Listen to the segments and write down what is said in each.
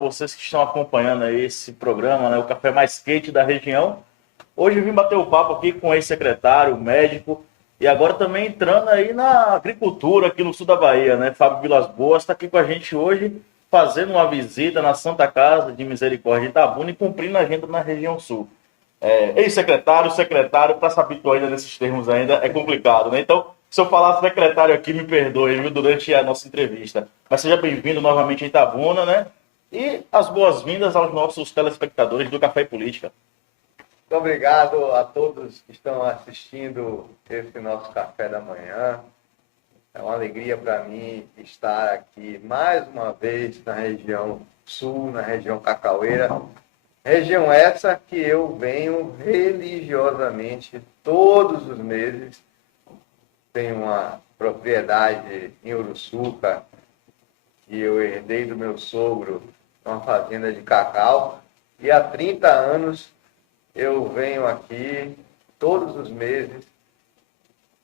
vocês que estão acompanhando aí esse programa, né, o café mais quente da região. Hoje eu vim bater o papo aqui com o ex-secretário, médico, e agora também entrando aí na agricultura aqui no sul da Bahia, né? Fábio Vilas Boas está aqui com a gente hoje, fazendo uma visita na Santa Casa de Misericórdia de Itabuna e cumprindo a agenda na região sul. Ex-secretário, secretário, para se habituar ainda nesses termos ainda é complicado, né? Então, se eu falar secretário aqui, me perdoe, viu, durante a nossa entrevista. Mas seja bem-vindo novamente a Itabuna, né? E as boas-vindas aos nossos telespectadores do Café e Política. Muito obrigado a todos que estão assistindo esse nosso café da manhã. É uma alegria para mim estar aqui mais uma vez na região sul, na região Cacaueira. Região essa que eu venho religiosamente todos os meses. Tenho uma propriedade em Uruçuca que eu herdei do meu sogro, uma fazenda de cacau. E há 30 anos eu venho aqui todos os meses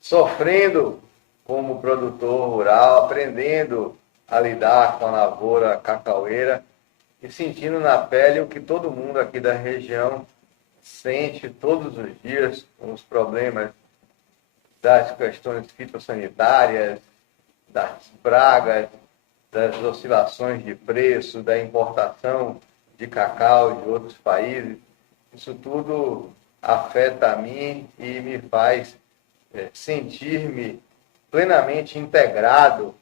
sofrendo como produtor rural, aprendendo a lidar com a lavoura cacaueira e sentindo na pele o que todo mundo aqui da região sente todos os dias com os problemas das questões fitossanitárias, das pragas, das oscilações de preço, da importação de cacau de outros países. Isso tudo afeta a mim e me faz sentir-me plenamente integrado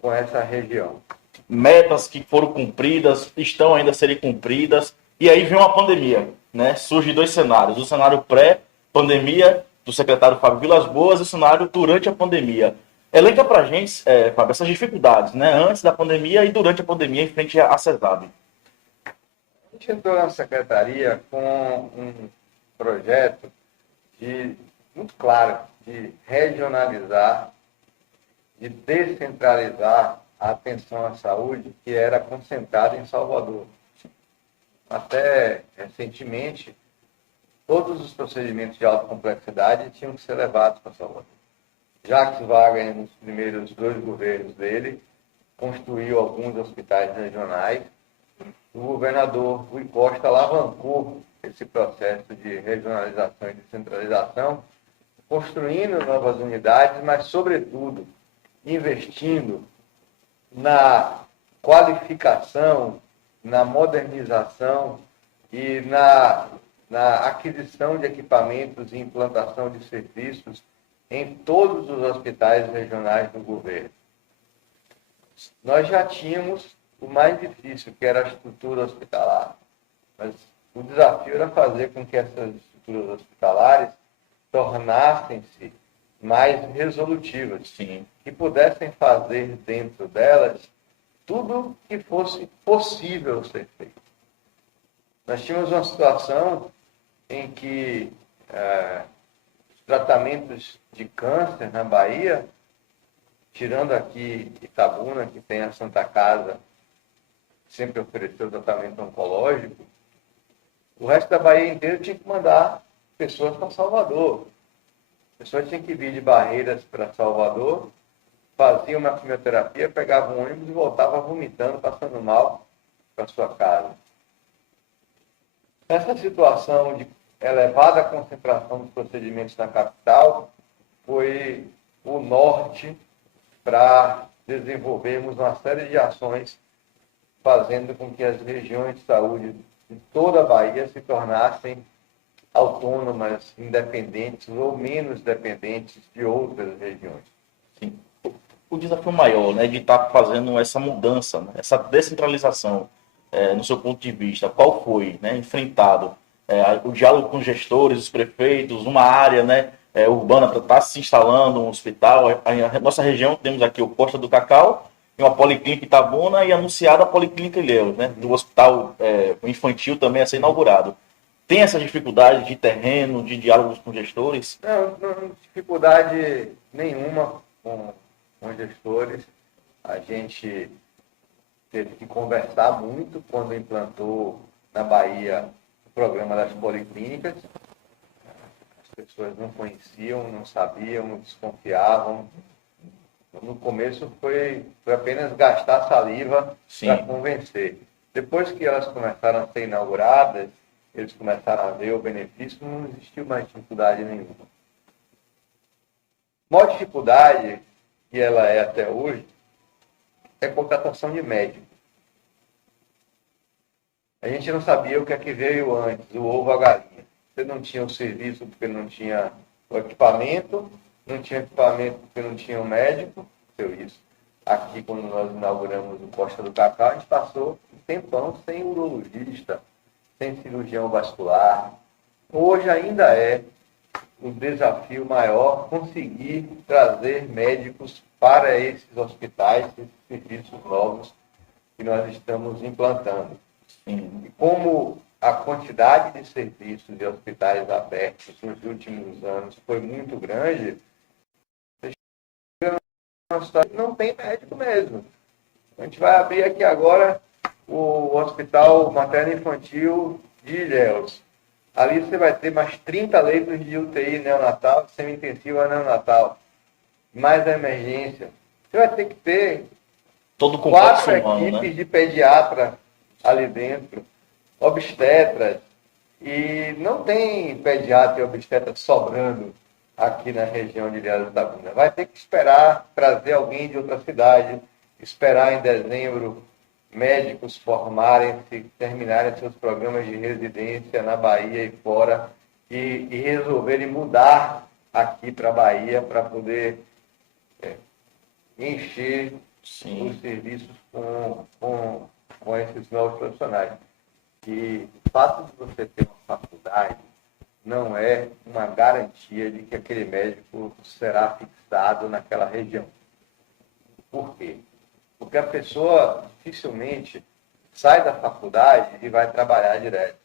com essa região. Metas que foram cumpridas, estão ainda a serem cumpridas, e aí vem uma pandemia, né? Surgem dois cenários, o cenário pré-pandemia, do secretário Fábio Vilas Boas, e o cenário durante a pandemia. Elenca pra gente, Fábio, essas dificuldades, né? Antes da pandemia e durante a pandemia, em frente à CESAB. A gente entrou na secretaria com um projeto muito claro de regionalizar, de descentralizar a atenção à saúde que era concentrada em Salvador. Até recentemente, todos os procedimentos de alta complexidade tinham que ser levados para Salvador. Jacques Wagner, nos primeiros 2 governos dele, construiu alguns hospitais regionais. O governador Rui Costa alavancou esse processo de regionalização e descentralização, construindo novas unidades, mas, sobretudo, investindo na qualificação, na modernização e na aquisição de equipamentos e implantação de serviços em todos os hospitais regionais do governo. Nós já tínhamos o mais difícil, que era a estrutura hospitalar, mas o desafio era fazer com que essas estruturas hospitalares tornassem-se mais resolutivas, Sim. que pudessem fazer dentro delas tudo que fosse possível ser feito. Nós tínhamos uma situação em que os tratamentos de câncer na Bahia, tirando aqui Itabuna, que tem a Santa Casa, sempre ofereceu tratamento oncológico, o resto da Bahia inteira tinha que mandar pessoas para Salvador. Pessoas tinham que vir de Barreiras para Salvador, faziam uma quimioterapia, pegavam um ônibus e voltavam vomitando, passando mal para sua casa. Essa situação de elevada concentração dos procedimentos na capital foi o norte para desenvolvermos uma série de ações fazendo com que as regiões de saúde de toda a Bahia se tornassem autônomas, independentes ou menos dependentes de outras regiões. Sim. O desafio maior, né, de estar fazendo essa mudança, né, essa descentralização, no seu ponto de vista, qual foi, né, enfrentado? O diálogo com os gestores, os prefeitos, uma área, né, urbana para estar se instalando um hospital. A nossa região, temos aqui o Costa do Cacau, e uma policlínica Itabuna e anunciada a Policlínica Ilhéus, né, do hospital infantil também a ser inaugurado. Tem essa dificuldade de terreno, de diálogos com gestores? Não dificuldade nenhuma com gestores. A gente teve que conversar muito quando implantou na Bahia o programa das policlínicas. As pessoas não conheciam, não sabiam, desconfiavam. No começo foi apenas gastar saliva para convencer. Depois que elas começaram a ser inauguradas, eles começaram a ver o benefício, não existiu mais dificuldade nenhuma. A maior dificuldade, que ela é até hoje, é a contratação de médicos. A gente não sabia o que é que veio antes, o ovo ou a galinha. Você não tinha o serviço porque não tinha o equipamento, não tinha equipamento porque não tinha o médico, isso. Aqui, quando nós inauguramos o Costa do Cacau, a gente passou um tempão sem urologista, sem cirurgião vascular. Hoje ainda é um desafio maior conseguir trazer médicos para esses hospitais, esses serviços novos que nós estamos implantando. Sim. E como a quantidade de serviços de hospitais abertos nos últimos anos foi muito grande, não tem médico mesmo. A gente vai abrir aqui agora o Hospital Materno-Infantil de Ilhéus. Ali você vai ter mais 30 leitos de UTI neonatal, semi-intensiva neonatal, mais a emergência. Você vai ter que ter Todo o 4 complexo humano, equipes né? de pediatra ali dentro, obstetras, e não tem pediatra e obstetra sobrando aqui na região de Ilhéus da Itabuna. Vai ter que esperar trazer alguém de outra cidade, esperar em dezembro médicos formarem-se, terminarem seus programas de residência na Bahia e fora, e resolverem mudar aqui para a Bahia para poder encher Sim. os serviços com esses novos profissionais. E o fato de você ter uma faculdade não é uma garantia de que aquele médico será fixado naquela região. Por quê? Porque a pessoa dificilmente sai da faculdade e vai trabalhar direto.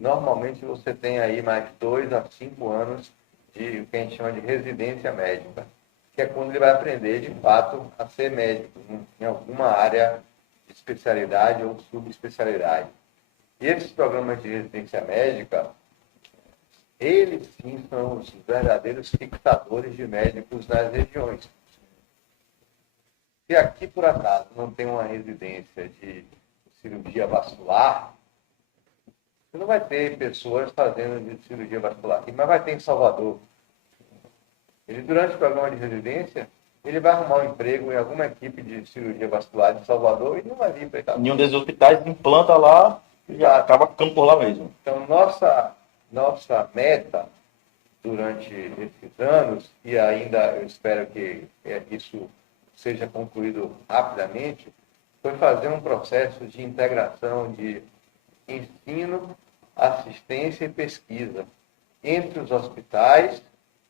Normalmente você tem aí mais 2 a 5 anos de o que a gente chama de residência médica, que é quando ele vai aprender de fato a ser médico em alguma área de especialidade ou subespecialidade. E esses programas de residência médica, eles sim são os verdadeiros fixadores de médicos nas regiões. Se aqui, por acaso, não tem uma residência de cirurgia vascular, você não vai ter pessoas fazendo de cirurgia vascular aqui, mas vai ter em Salvador. Ele, durante o programa de residência, ele vai arrumar um emprego em alguma equipe de cirurgia vascular de Salvador e não vai vir para Itabuna. Em um desses hospitais, implanta lá e já acaba ficando por lá mesmo. Então, nossa meta durante esses anos, e ainda eu espero que isso seja concluído rapidamente, foi fazer um processo de integração de ensino, assistência e pesquisa entre os hospitais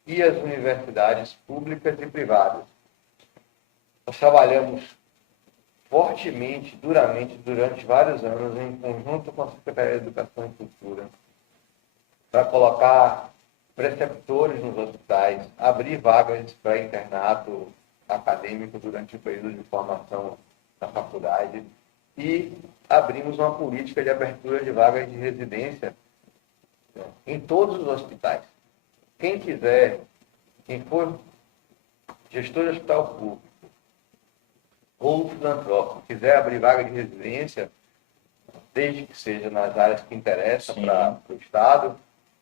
e as universidades públicas e privadas. Nós trabalhamos fortemente, duramente, durante vários anos, em conjunto com a Secretaria de Educação e Cultura, para colocar preceptores nos hospitais, abrir vagas para internato acadêmico durante o período de formação na faculdade e abrimos uma política de abertura de vagas de residência em todos os hospitais. Quem quiser, quem for gestor de hospital público ou filantrópico, quiser abrir vaga de residência, desde que seja nas áreas que interessam para o Estado,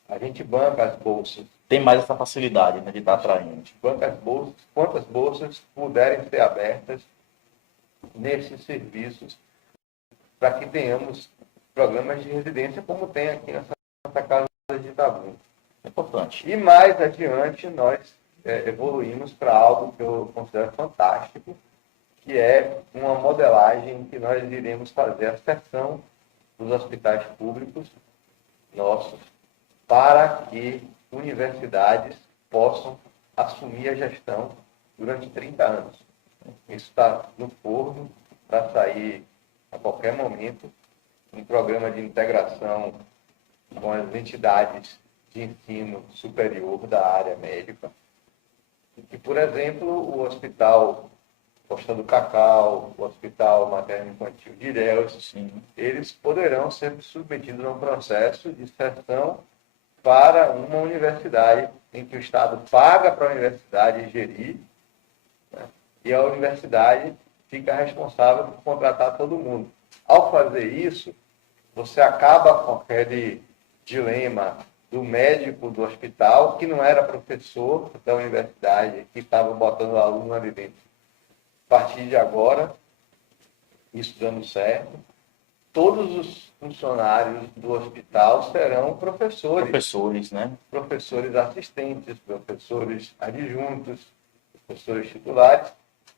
a gente banca as bolsas. Tem mais essa facilidade, né, de estar atraindo. Banca as bolsas, quantas bolsas puderem ser abertas nesses serviços, para que tenhamos programas de residência como tem aqui na Santa Casa de Itabuna. É importante. E mais adiante nós evoluímos para algo que eu considero fantástico, que é uma modelagem que nós iremos fazer a seção dos hospitais públicos nossos para que universidades possam assumir a gestão durante 30 anos. Isso está no forno para sair a qualquer momento, um programa de integração com as entidades de ensino superior da área médica. E, por exemplo, o Hospital Costa do Cacau, o Hospital Materno-Infantil de Ilhéus, eles poderão ser submetidos a um processo de seleção para uma universidade em que o Estado paga para a universidade gerir, né, e a universidade fica responsável por contratar todo mundo. Ao fazer isso, você acaba com aquele dilema do médico do hospital, que não era professor da universidade, que estava botando o aluno ali dentro. A partir de agora, isso dando certo, todos os funcionários do hospital serão professores. Professores, né? Professores assistentes, professores adjuntos, professores titulares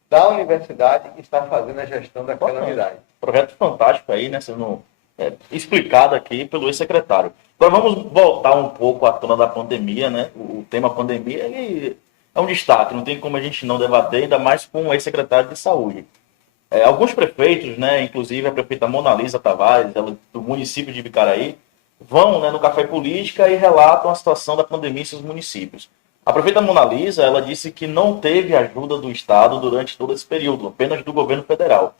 da universidade que está fazendo a gestão daquela unidade. Projeto fantástico aí, né? Sendo explicado aqui pelo ex-secretário. Agora vamos voltar um pouco à tona da pandemia, né? O tema pandemia ele é um destaque, não tem como a gente não debater, ainda mais com o ex-secretário de saúde. Alguns prefeitos, né, inclusive a prefeita Mona Lisa Tavares, ela, do município de Bicaraí, vão, né, no Café Política e relatam a situação da pandemia em seus municípios. A prefeita Mona Lisa, ela disse que não teve ajuda do Estado durante todo esse período, apenas do governo federal.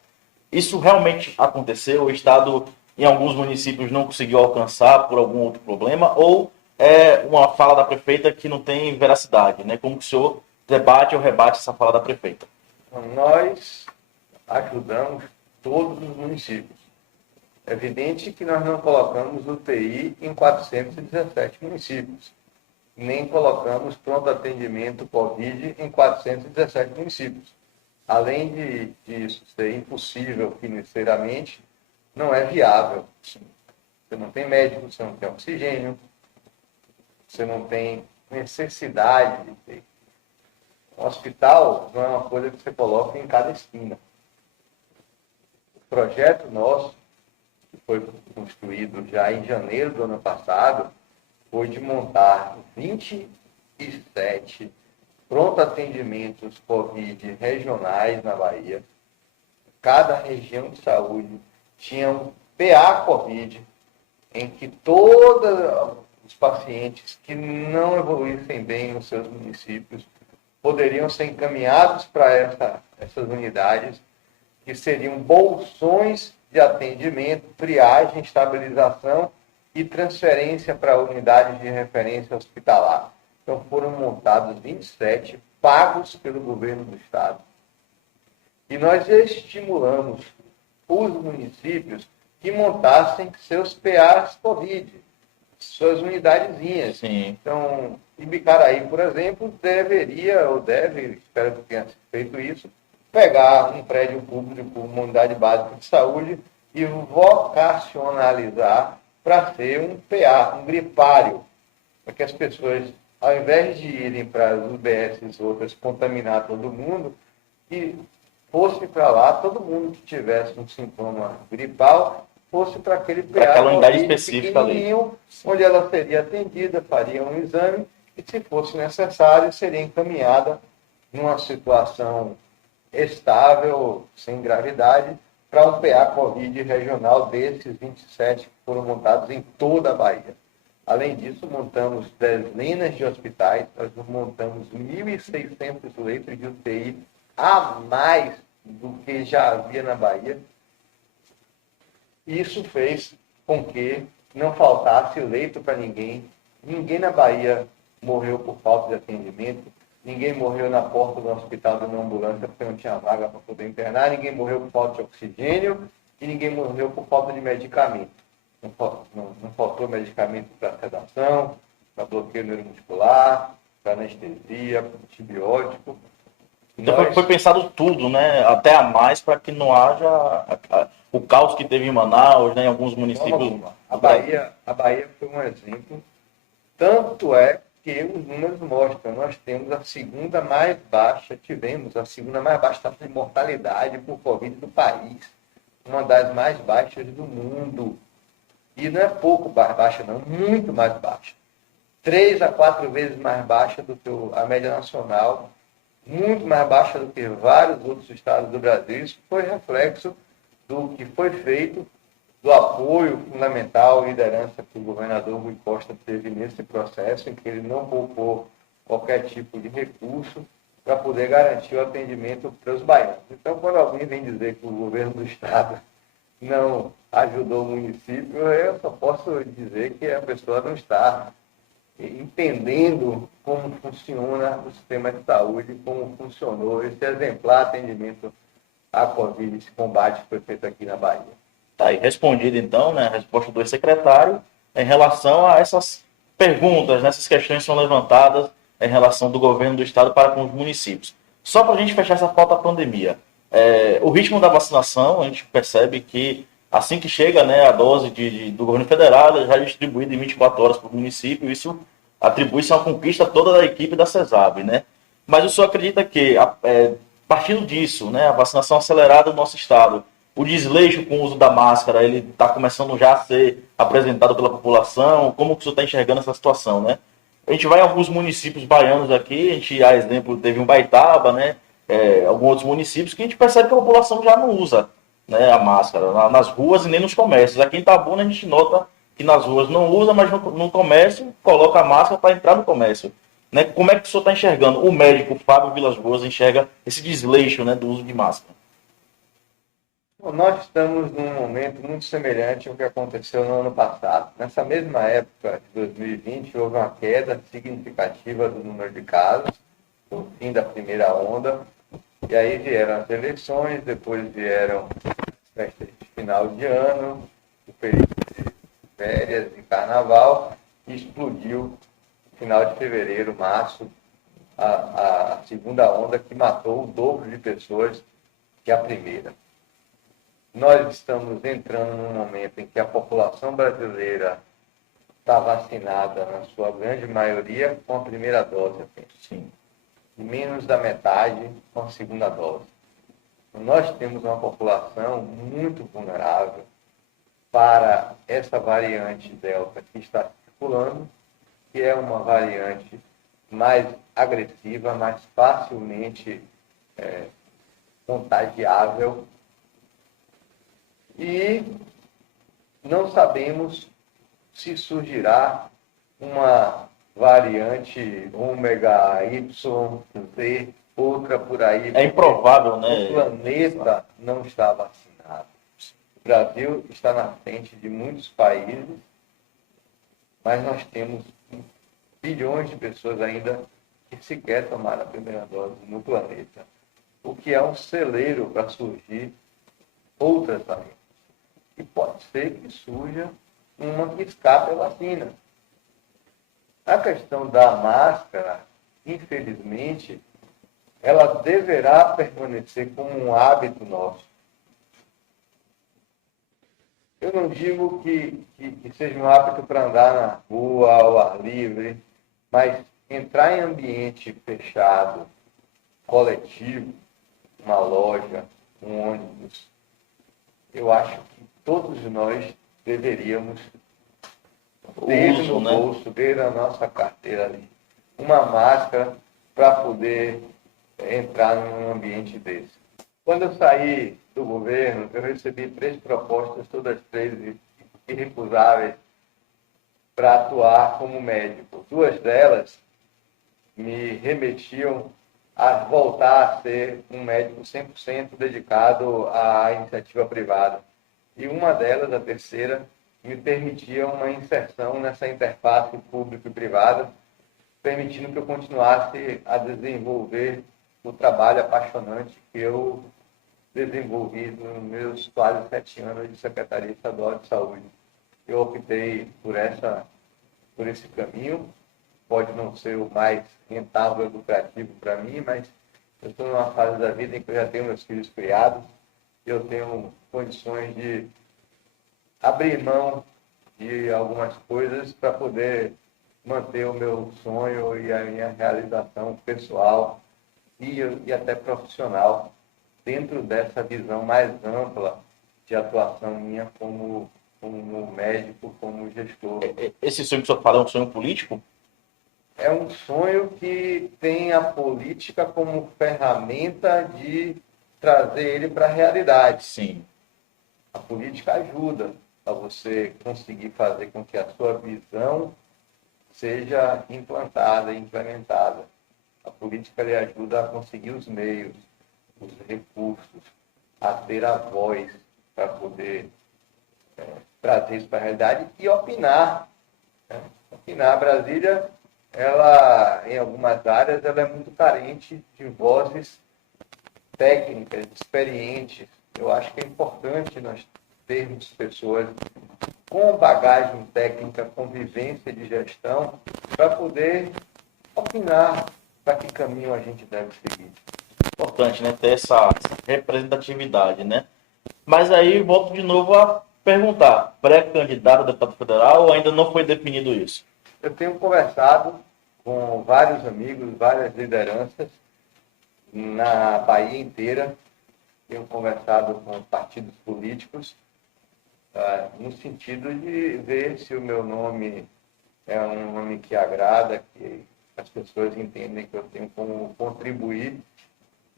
Isso realmente aconteceu? O Estado, em alguns municípios, não conseguiu alcançar por algum outro problema? Ou é uma fala da prefeita que não tem veracidade, né? Como que o senhor debate ou rebate essa fala da prefeita? Nós ajudamos todos os municípios. É evidente que nós não colocamos UTI em 417 municípios, nem colocamos pronto atendimento Covid em 417 municípios. Além disso ser impossível financeiramente, não é viável. Você não tem médico, você não tem oxigênio, você não tem necessidade de ter. Um hospital não é uma coisa que você coloca em cada esquina. O projeto nosso, que foi construído já em janeiro do ano passado, foi de montar 27 pronto atendimentos Covid regionais na Bahia. Cada região de saúde tinha um PA Covid, em que todos os pacientes que não evoluíssem bem nos seus municípios poderiam ser encaminhados para essas unidades, que seriam bolsões de atendimento, triagem, estabilização e transferência para unidades de referência hospitalar. Então foram montados 27, pagos pelo governo do Estado. E nós estimulamos os municípios que montassem seus PAs Covid, suas unidadezinhas. Sim. Então, Ibicaraí, por exemplo, deveria, ou deve, espero que tenha feito isso, pegar um prédio público, uma unidade básica de saúde e vocacionalizar para ser um PA, um gripário, para que as pessoas, ao invés de irem para as UBSs outras contaminar todo mundo, e fosse para lá, todo mundo que tivesse um sintoma gripal, fosse para aquele PA, aquela unidade específica ali, onde ela seria atendida, faria um exame, e se fosse necessário, seria encaminhada numa situação estável, sem gravidade, para um PA Covid regional desses 27 que foram montados em toda a Bahia. Além disso, montamos dezenas de hospitais, nós montamos 1.600 leitos de UTI a mais do que já havia na Bahia. Isso fez com que não faltasse leito para ninguém. Ninguém na Bahia morreu por falta de atendimento. Ninguém morreu na porta do hospital de uma ambulância porque não tinha vaga para poder internar. Ninguém morreu por falta de oxigênio e ninguém morreu por falta de medicamento. Não faltou medicamento para sedação, para bloqueio neuromuscular, para anestesia, para antibiótico. Então foi pensado tudo, né? Até a mais para que não haja o caos que teve em Manaus, né? Em alguns municípios. A Bahia foi um exemplo. Tanto é que os números mostram, nós tivemos a segunda mais baixa taxa de mortalidade por Covid do país. Uma das mais baixas do mundo. E não é pouco mais baixa, não, muito mais baixa. 3 a 4 vezes mais baixa do que a média nacional, muito mais baixa do que vários outros estados do Brasil. Isso foi reflexo do que foi feito, do apoio fundamental e liderança que o governador Rui Costa teve nesse processo, em que ele não poupou qualquer tipo de recurso para poder garantir o atendimento para os baianos. Então, quando alguém vem dizer que o governo do estado não ajudou o município, eu só posso dizer que a pessoa não está entendendo como funciona o sistema de saúde, como funcionou esse exemplar atendimento à Covid, esse combate que foi feito aqui na Bahia. Tá aí respondida, então, né, a resposta do secretário em relação a essas perguntas, né, essas questões que são levantadas em relação do governo do estado para com os municípios. Só para a gente fechar essa pauta da pandemia, o ritmo da vacinação, a gente percebe que assim que chega, né, a dose do governo federal, ela já é distribuída em 24 horas para o município, isso atribui-se a uma conquista toda da equipe da CESAB, né? Mas o senhor acredita que, partindo disso, né, a vacinação acelerada do nosso estado, o desleixo com o uso da máscara, ele está começando já a ser apresentado pela população? Como que o senhor está enxergando essa situação, né? A gente vai em alguns municípios baianos aqui, a gente, a exemplo, teve um Baitaba, né? Alguns outros municípios que a gente percebe que a população já não usa, né, a máscara nas ruas e nem nos comércios. Aqui em Itabuna a gente nota que nas ruas não usa, mas no comércio coloca a máscara para entrar no comércio. Né? Como é que o senhor está enxergando? O médico Fábio Vilas Boas enxerga esse desleixo, né, do uso de máscara? Bom, nós estamos num momento muito semelhante ao que aconteceu no ano passado. Nessa mesma época de 2020, houve uma queda significativa do número de casos, no fim da primeira onda, e aí vieram as eleições, depois vieram as festas de final de ano, o período de férias e carnaval, e explodiu no final de fevereiro, março, a segunda onda que matou o dobro de pessoas que a primeira. Nós estamos entrando num momento em que a população brasileira está vacinada, na sua grande maioria, com a primeira dose apenas. Sim. E menos da metade com a segunda dose. Nós temos uma população muito vulnerável para essa variante Delta que está circulando, que é uma variante mais agressiva, mais facilmente contagiável. E não sabemos se surgirá uma variante ômega Y, Z, outra por aí. É improvável, né? O planeta não está vacinado. O Brasil está na frente de muitos países, mas nós temos bilhões de pessoas ainda que sequer tomaram a primeira dose no planeta, o que é um celeiro para surgir outras variantes. E pode ser que surja uma que escape a vacina. A questão da máscara, infelizmente, ela deverá permanecer como um hábito nosso. Eu não digo que seja um hábito para andar na rua, ao ar livre, mas entrar em ambiente fechado, coletivo, uma loja, um ônibus, eu acho que todos nós deveríamos ter no bolso, ter na nossa carteira ali, uma máscara para poder entrar num ambiente desse. Quando eu saí do governo, eu recebi 3 propostas, todas 3 irrecusáveis, para atuar como médico. 2 delas me remetiam a voltar a ser um médico 100% dedicado à iniciativa privada. E uma delas, a terceira, me permitia uma inserção nessa interface público e privada, permitindo que eu continuasse a desenvolver o trabalho apaixonante que eu desenvolvi nos meus quase 7 anos de Secretaria Estadual de Saúde. Eu optei por esse caminho. Pode não ser o mais rentável e lucrativo para mim, mas eu estou numa fase da vida em que eu já tenho meus filhos criados, eu tenho condições de abrir mão de algumas coisas para poder manter o meu sonho e a minha realização pessoal e até profissional dentro dessa visão mais ampla de atuação minha como médico, como gestor. Esse sonho que o senhor fala é um sonho político? É um sonho que tem a política como ferramenta de trazer ele para a realidade. Sim. A política ajuda a você conseguir fazer com que a sua visão seja implantada e implementada. A política lhe ajuda a conseguir os meios, os recursos, a ter a voz para poder trazer isso para a realidade e opinar. Né? Opinar. Brasília, ela, em algumas áreas, ela é muito carente de vozes técnicas, experientes. Eu acho que é importante nós termos pessoas com bagagem técnica, com vivência de gestão, para poder opinar para que caminho a gente deve seguir. Importante, né? Ter essa representatividade, né? Mas aí volto de novo a perguntar: pré-candidato a deputado federal ou ainda não foi definido isso? Eu tenho conversado com vários amigos, várias lideranças na Bahia inteira. Tenho conversado com partidos políticos no sentido de ver se o meu nome é um nome que agrada, que as pessoas entendem que eu tenho como contribuir.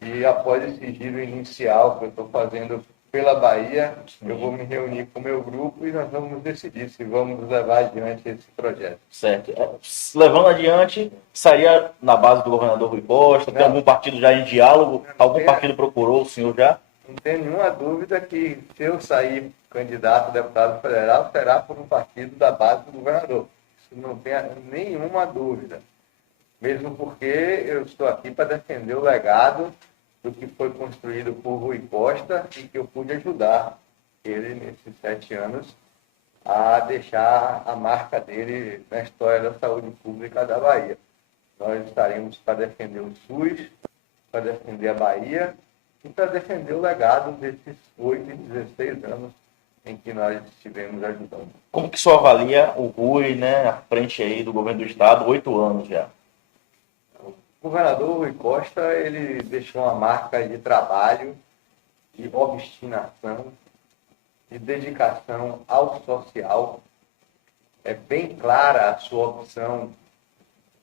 E após esse giro inicial que eu estou fazendo pela Bahia, eu vou me reunir com o meu grupo e nós vamos decidir se vamos levar adiante esse projeto. Certo. Levando adiante, sairia na base do governador Rui Costa? Tem algum partido já em diálogo? Algum partido procurou o senhor já? Não tem nenhuma dúvida que se eu sair candidato a deputado federal, será por um partido da base do governador. Isso não tem nenhuma dúvida. Mesmo porque eu estou aqui para defender o legado do que foi construído por Rui Costa e que eu pude ajudar ele, nesses 7 anos, a deixar a marca dele na história da saúde pública da Bahia. Nós estaremos para defender o SUS, para defender a Bahia e para defender o legado desses 8 e 16 anos em que nós estivemos ajudando. Como que o senhor avalia o Rui, né, à frente aí do governo do estado, 8 anos já? O governador Rui Costa, ele deixou uma marca de trabalho, de obstinação, de dedicação ao social. É bem clara a sua opção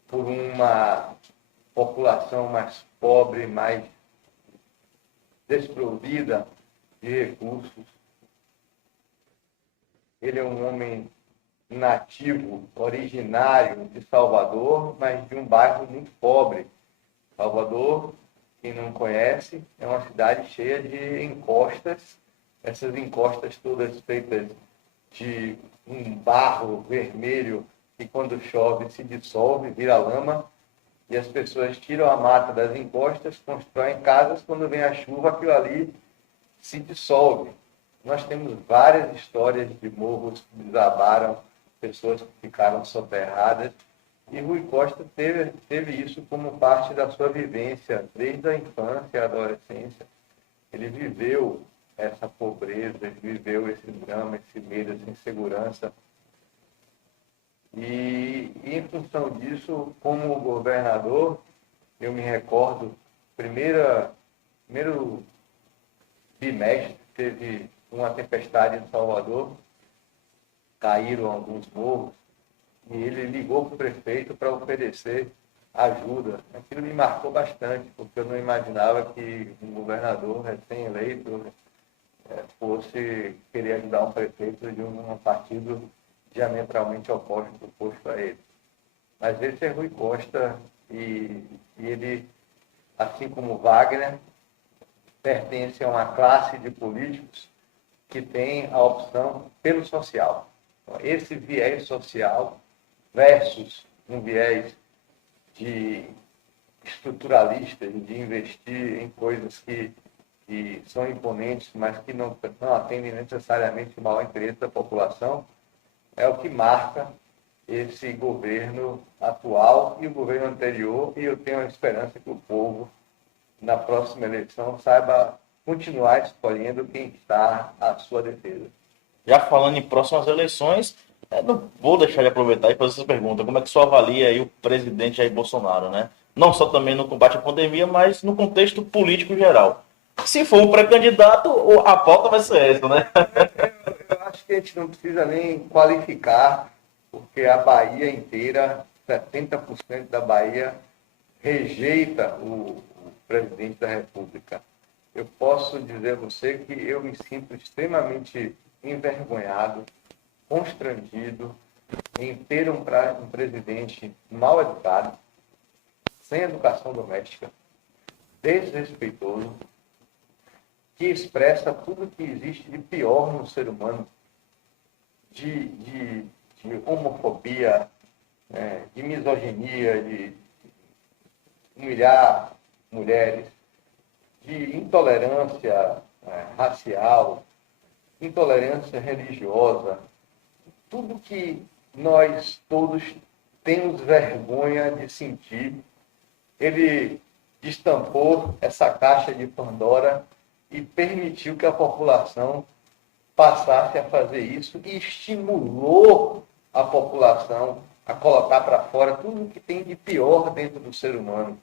por uma população mais pobre, mais desprovida de recursos. Ele é um homem nativo, originário de Salvador, mas de um bairro muito pobre. Salvador, quem não conhece, é uma cidade cheia de encostas, essas encostas todas feitas de um barro vermelho que quando chove se dissolve, vira lama, e as pessoas tiram a mata das encostas, constroem casas, quando vem a chuva aquilo ali se dissolve. Nós temos várias histórias de morros que desabaram, pessoas que ficaram soterradas, e Rui Costa teve isso como parte da sua vivência, desde a infância e a adolescência. Ele viveu essa pobreza, ele viveu esse drama, esse medo, essa insegurança. E em função disso, como governador, eu me recordo, primeiro bimestre, teve uma tempestade em Salvador, caíram alguns morros, e ele ligou para o prefeito para oferecer ajuda. Aquilo me marcou bastante, porque eu não imaginava que um governador recém-eleito fosse querer ajudar um prefeito de um partido diametralmente oposto a ele. Mas esse é Rui Costa, e ele, assim como Wagner, pertence a uma classe de políticos que tem a opção pelo social. Então, esse viés social versus um viés de estruturalista, de investir em coisas que são imponentes, mas que não atendem necessariamente o maior interesse da população, é o que marca esse governo atual e o governo anterior, e eu tenho a esperança que o povo, na próxima eleição, saiba continuar escolhendo quem está à sua defesa. Já falando em próximas eleições, não vou deixar de aproveitar e fazer essa pergunta. Como é que o senhor avalia aí o presidente Jair Bolsonaro, né? Não só também no combate à pandemia, mas no contexto político geral. Se for um pré-candidato, a pauta vai ser essa, né? Eu acho que a gente não precisa nem qualificar, porque a Bahia inteira, 70% da Bahia, rejeita o presidente da República. Eu posso dizer a você que eu me sinto extremamente envergonhado, constrangido em ter um presidente mal educado, sem educação doméstica, desrespeitoso, que expressa tudo que existe de pior no ser humano, de homofobia, de misoginia, de humilhar mulheres, de intolerância racial, intolerância religiosa, tudo que nós todos temos vergonha de sentir. Ele destampou essa caixa de Pandora e permitiu que a população passasse a fazer isso e estimulou a população a colocar para fora tudo o que tem de pior dentro do ser humano.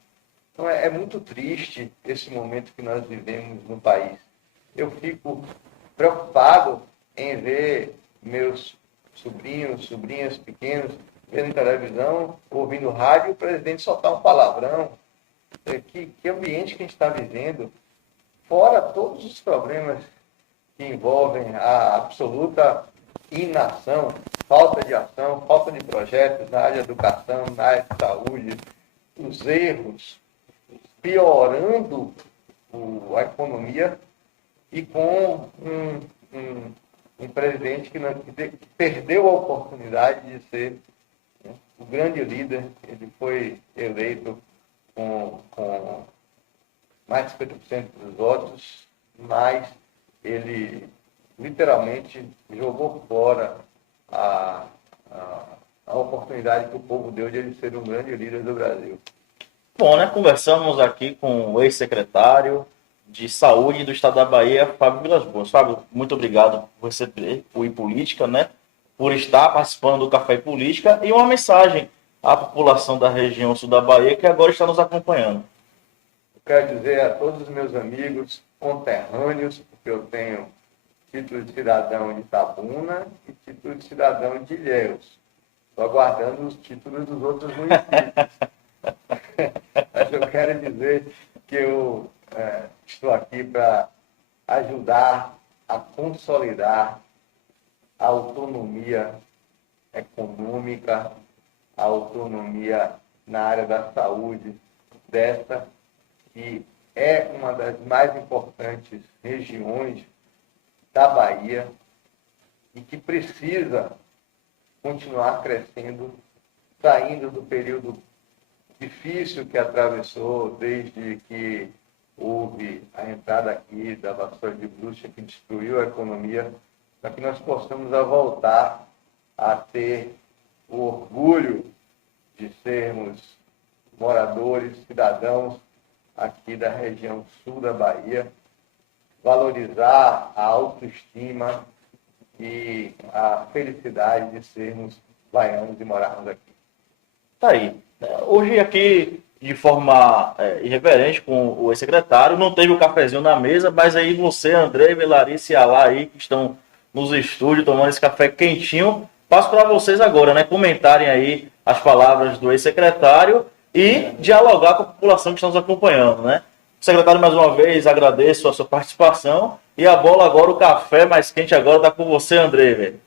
Então é muito triste esse momento que nós vivemos no país. Eu fico preocupado em ver meus sobrinhos, sobrinhas pequenos vendo televisão, ouvindo rádio, o presidente soltar um palavrão. Que ambiente que a gente está vivendo, fora todos os problemas que envolvem a absoluta inação, falta de ação, falta de projetos na área de educação, na área de saúde, os erros, piorando a economia e com um presidente que perdeu a oportunidade de ser, né, o grande líder. Ele foi eleito com mais de 50% dos votos, mas ele literalmente jogou fora a oportunidade que o povo deu de ele ser um grande líder do Brasil. Bom, né? Conversamos aqui com o ex-secretário de Saúde do Estado da Bahia, Fábio Vilas Boas. Fábio, muito obrigado por receber o iPolítica, né? Por estar participando do Café Política, e uma mensagem à população da região sul da Bahia que agora está nos acompanhando. Eu quero dizer a todos os meus amigos conterrâneos, porque eu tenho título de cidadão de Itabuna e título de cidadão de Ilhéus. Estou aguardando os títulos dos outros municípios. Mas eu quero dizer que eu estou aqui para ajudar a consolidar a autonomia econômica, a autonomia na área da saúde desta, que é uma das mais importantes regiões da Bahia e que precisa continuar crescendo, saindo do período difícil que atravessou desde que houve a entrada aqui da vassoura de bruxa que destruiu a economia, para que nós possamos voltar a ter o orgulho de sermos moradores, cidadãos aqui da região sul da Bahia, valorizar a autoestima e a felicidade de sermos baianos e morarmos aqui. Tá aí. Hoje aqui, de forma irreverente com o ex-secretário, não teve o cafezinho na mesa, mas aí você, André, Larissa e Alá aí, que estão nos estúdios tomando esse café quentinho, passo para vocês agora, né, comentarem aí as palavras do ex-secretário e dialogar com a população que está nos acompanhando, né? Secretário, mais uma vez, agradeço a sua participação, e a bola agora, o café mais quente agora está com você, André, velho.